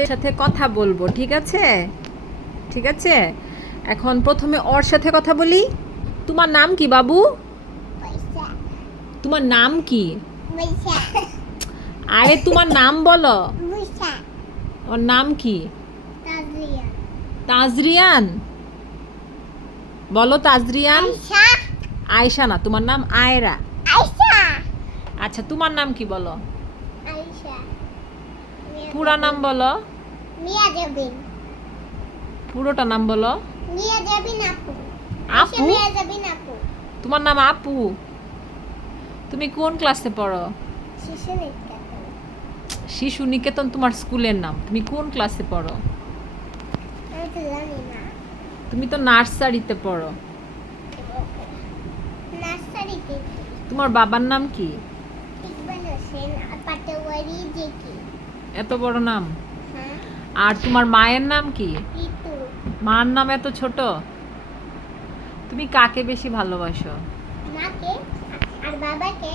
এর সাথে কথা বলবো, ঠিক আছে? ঠিক আছে, এখন প্রথমে ওর সাথে কথা বলি। তোমার নাম কি বাবু? তোমার নাম কি? আরে তোমার নাম বলো। ওর নাম কি? তাজরিয়ান। বলো তাজরিয়ান। আয়শা না, তোমার নাম আয়রা। আচ্ছা, তোমার নাম কি বলো? পুরা নাম বলো। পুরোটা নাম বলো। আপু? তোমার নাম আপু? তুমি কোন ক্লাসে পড়ো? শিশু নিকেতন তোমার স্কুলের নাম। তুমি কোন ক্লাসে পড়ো? তুমি তো নার্সারিতে পড়ো। তোমার বাবার নাম কি? এত বড় নাম। আর তোমার মায়ের নাম কি? মার নাম এত ছোট। তুমি কাকে বেশি ভালোবাসো? আর বাবাকে।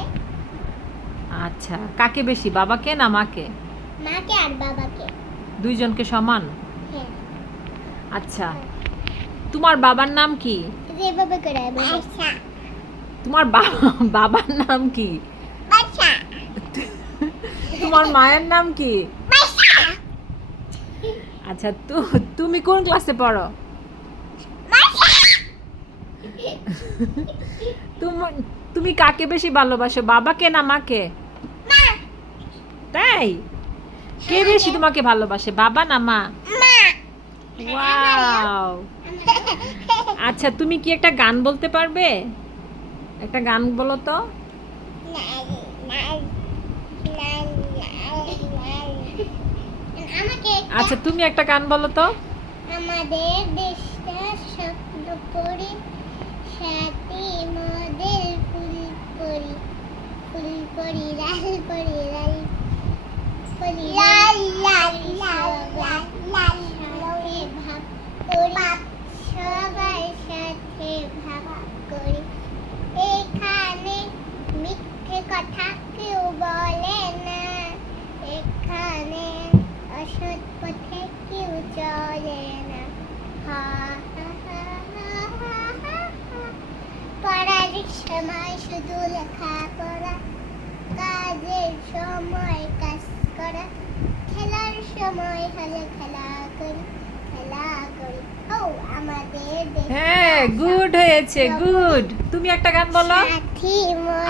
আচ্ছা, কাকে বেশি, বাবাকে না মাকে? মাকে আর বাবাকে। দুইজনকে সমান? হ্যাঁ। আচ্ছা, তোমার বাবার নাম কি? যেভাবে করে আয়শা। তোমার বাবার নাম কি? আয়শা। তোমার মায়ের নাম কি? আচ্ছা, তুমি কোন ক্লাসে পড়ো? তুমি কাকে বেশি ভালোবাসো, বাবাকে না মাকে? তাই? কে বেশি তোমাকে ভালোবাসে, বাবা না মা? ওয়াও। আচ্ছা, তুমি কি একটা গান বলতে পারবে? একটা গান বলো তো। আচ্ছা, তুমি একটা গান বলো তো। আমাদের দেশটা স্বপ্ন পরি, সাথী মোদের ফুল পরি, ফুল পরি লাল পরি লাল পরি লাল লাল লাল লাল লাল সবাই ভাব করি, সবার সাথে ভাব করি। এখানে মিথ্যে কথা কেউ বলে না, এখানে অসৎ পথে কেউ চলে না। পড়ার সময় শুধু লেখাপড়া, কাজের সময় কাজ করা, খেলার সময় হলে খেলা করি, খেলা করি। ও আমাদের হ্যাঁ, গুড হয়েছে, গুড। তুমি একটা গান বলো।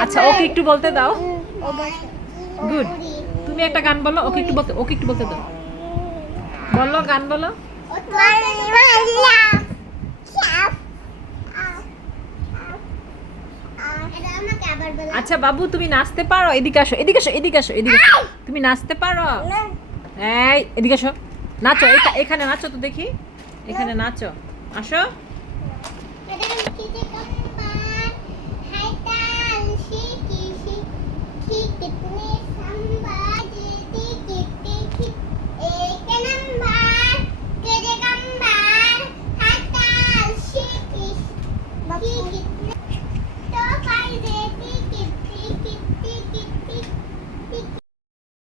আচ্ছা, ওকে একটু বলতে দাও। গুড। তুমি একটা গান বলো, ওকে একটু বলতে দাও। বলো, গান বলো। আচ্ছা বাবু, তুমি নাচতে পারো? এদিকে আসো, এদিকে আসো, এদিকে আসো, এদিকে আসো। তুমি নাচতে পারো? এই এদিকে আসো, নাচো। এখানে নাচো তো দেখি, এখানে নাচো। আসো।